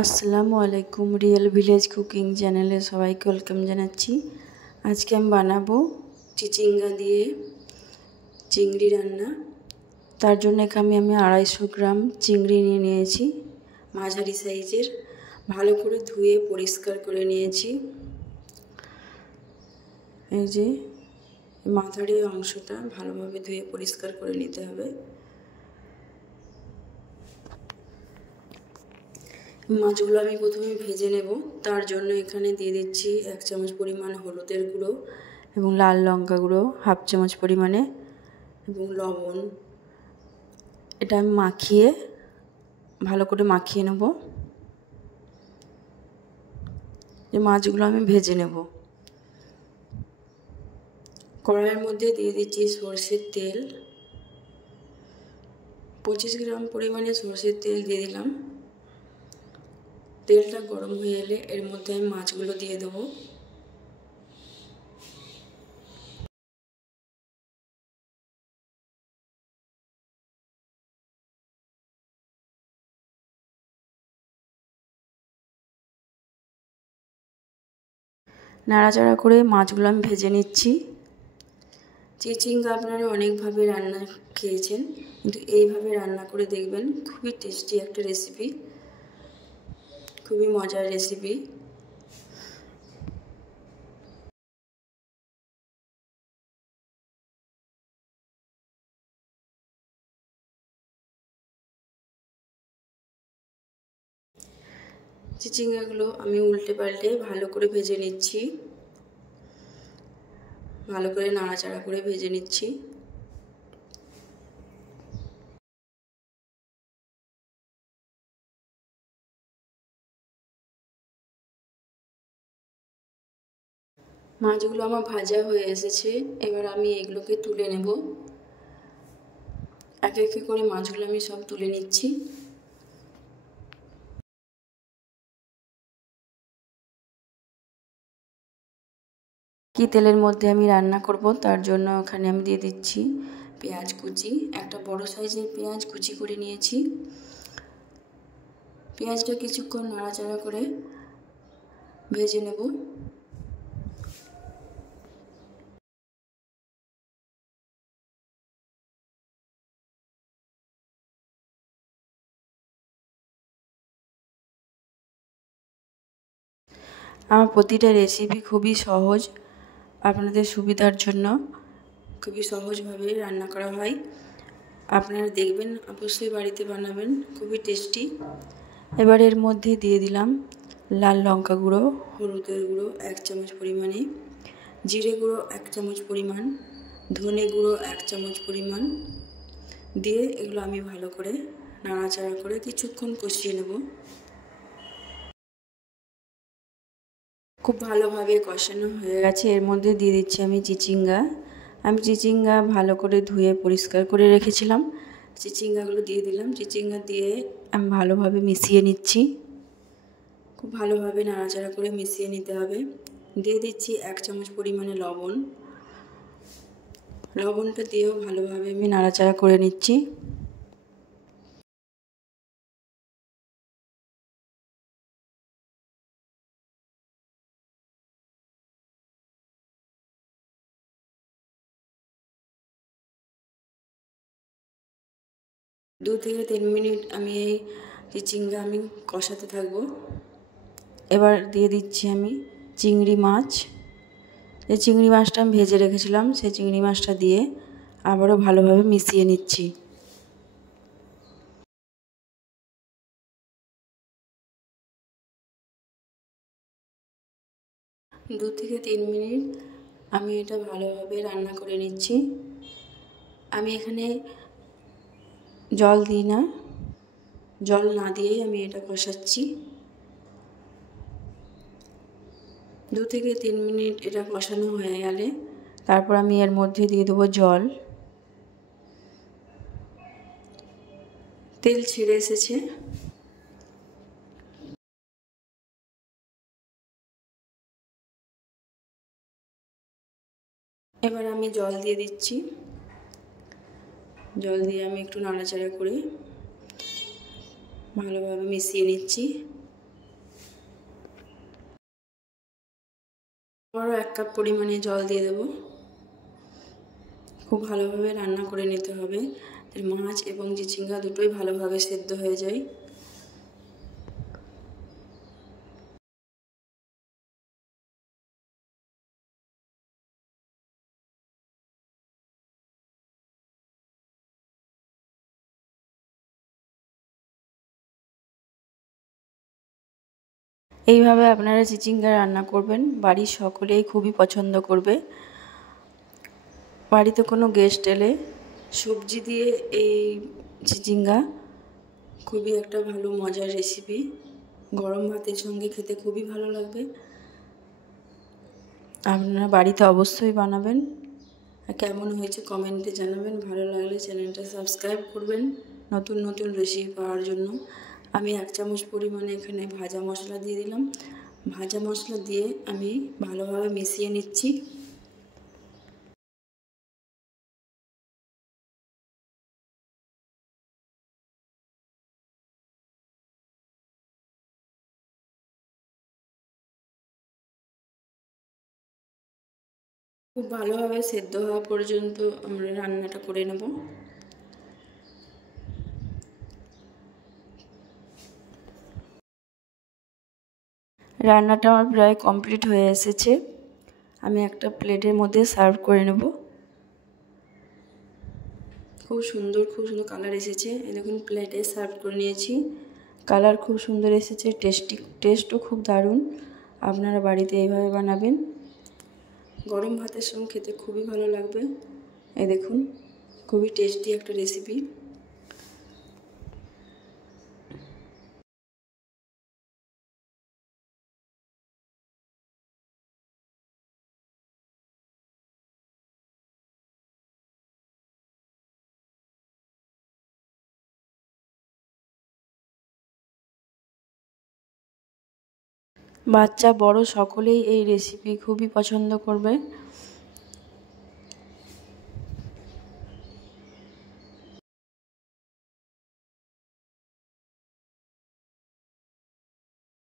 আসসালামু আলাইকুম। Real village cooking চ্যানেলে সবাইকে ওয়েলকাম জানাচ্ছি। আজকে আমি বানাবো চিচিঙ্গা দিয়ে চিংড়ি রান্না। তার জন্য এখানে আমি 250 গ্রাম চিংড়ি নিয়ে নিয়েছি, মাঝারি সাইজের। ভালো করে ধুয়ে পরিষ্কার করে নিয়েছি। এই যে মাথার এই অংশটা ভালোভাবে ধুয়ে পরিষ্কার করে নিতে হবে। মাছগুলো আমি প্রথমে ভেজে নেব। তার জন্য এখানে দিয়ে দিচ্ছি 1 চামচ পরিমাণ হলুদের গুঁড়ো এবং লাল লঙ্কা গুঁড়ো 1/2 চামচ পরিমাণে এবং লবণ। এটা আমি ভালো করে মাখিয়ে নেব। এই মাছগুলো আমি ভেজে নেব। কড়াইয়ের মধ্যে দিয়ে দিচ্ছি সরষের তেল। 25 গ্রাম পরিমাণে সরষের তেল দিয়ে দিলাম। তেলটা গরম হয়ে এলে এর মধ্যে আমি মাছগুলো দিয়ে দেবো। নাড়াচাড়া করে মাছগুলো আমি ভেজে নিচ্ছি। চিচিঙ্গা আপনারা অনেকভাবে রান্না খেয়েছেন, কিন্তু এইভাবে রান্না করে দেখবেন, খুবই টেস্টি একটা রেসিপি, খুবই মজার রেসিপি। চিচিঙ্গাগুলো আমি উল্টে পাল্টে ভালো করে ভেজে নিচ্ছি। ভালো করে নাড়াচাড়া করে ভেজে নিচ্ছি। মাছগুলো আমার ভাজা হয়ে এসেছে। এবার আমি এগুলোকে তুলে নেব। এক এক করে মাছগুলো আমি সব তুলে নিচ্ছি। কি তেলের মধ্যে আমি রান্না করব, তার জন্য ওখানে আমি দিয়ে দিচ্ছি পেঁয়াজ কুচি। একটা বড় সাইজের পেঁয়াজ কুচি করে নিয়েছি। পেঁয়াজটা কিছুক্ষণ নাড়াচাড়া করে ভেজে নেব। আমার প্রতিটা রেসিপি খুবই সহজ, আপনাদের সুবিধার জন্য খুবই সহজভাবে রান্না করা হয়। আপনারা দেখবেন, অবশ্যই বাড়িতে বানাবেন, খুবই টেস্টি। এবার এর মধ্যে দিয়ে দিলাম লাল লঙ্কা গুঁড়ো, হলুদের গুঁড়ো 1 চামচ পরিমাণে, জিরে গুঁড়ো 1 চামচ পরিমাণ, ধনে গুঁড়ো 1 চামচ পরিমাণ দিয়ে এগুলো আমি ভালো করে নাড়াচাড়া করে কিছুক্ষণ কষিয়ে নেব। খুব ভালোভাবে কষানো হয়ে গেছে। এর মধ্যে দিয়ে দিচ্ছি আমি চিচিঙ্গা। আমি চিচিঙ্গা ভালো করে ধুয়ে পরিষ্কার করে রেখেছিলাম। চিচিঙ্গাগুলো দিয়ে দিলাম। চিচিঙ্গা দিয়ে আমি ভালোভাবে মিশিয়ে নিচ্ছি। খুব ভালোভাবে নাড়াচাড়া করে মিশিয়ে নিতে হবে। দিয়ে দিচ্ছি 1 চামচ পরিমাণে লবণ। লবণটা দিয়েও ভালোভাবে আমি নাড়াচাড়া করে নিচ্ছি। দু থেকে 3 মিনিট আমি এই চিচিঙ্গা আমি কষাতে থাকবো। এবার দিয়ে দিচ্ছি আমি চিংড়ি মাছ। যে চিংড়ি মাছটা আমি ভেজে রেখেছিলাম, সেই চিংড়ি মাছটা দিয়ে আবারও ভালোভাবে মিশিয়ে নিচ্ছি। দু থেকে 3 মিনিট আমি এটা ভালোভাবে রান্না করে নিচ্ছি। আমি এখানে জল দিই না, জল না দিয়েই আমি এটা কষাচ্ছি। 2 থেকে 3 মিনিট এটা কষানো হয়ে গেলে তারপর আমি এর মধ্যে দিয়ে দেবো জল। তেল ছেড়ে এসেছে। এবার আমি জল দিয়ে দিচ্ছি। জল দিয়ে আমি একটু নাড়াচাড়া করে ভালোভাবে মিশিয়ে নিচ্ছি। আরও 1 কাপ পরিমাণে জল দিয়ে দেব। খুব ভালোভাবে রান্না করে নিতে হবে, মাছ এবং চিচিঙ্গা দুটোই ভালোভাবে সেদ্ধ হয়ে যায়। এইভাবে আপনারা চিচিঙ্গা রান্না করবেন, বাড়ির সকলেই খুবই পছন্দ করবে। বাড়িতে কোনো গেস্ট এলে সবজি দিয়ে এই চিচিঙ্গা খুবই একটা ভালো মজার রেসিপি, গরম ভাতের সঙ্গে খেতে খুবই ভালো লাগবে। আপনারা বাড়িতে অবশ্যই বানাবেন, কেমন হয়েছে কমেন্টে জানাবেন। ভালো লাগলে চ্যানেলটা সাবস্ক্রাইব করবেন নতুন নতুন রেসিপি পাওয়ার জন্য। আমি 1 চামচ পরিমাণে এখানে ভাজা মশলা দিয়ে দিলাম। ভাজা মশলা দিয়ে আমি ভালোভাবে মিশিয়ে নিচ্ছি। খুব ভালোভাবে সেদ্ধ হওয়া পর্যন্ত আমরা রান্নাটা করে নেব। রান্নাটা আমার প্রায় কমপ্লিট হয়ে এসেছে। আমি একটা প্লেটের মধ্যে সার্ভ করে নেব। খুব সুন্দর কালার এসেছে। এই দেখুন প্লেটে সার্ভ করে নিয়েছি। কালার খুব সুন্দর এসেছে, টেস্টও খুব দারুণ। আপনারা বাড়িতে এইভাবে বানাবেন, গরম ভাতের সঙ্গে খেতে খুবই ভালো লাগবে। এই দেখুন খুবই টেস্টি একটা রেসিপি। বাচ্চা বড় সকলেই এই রেসিপি খুবই পছন্দ করবে।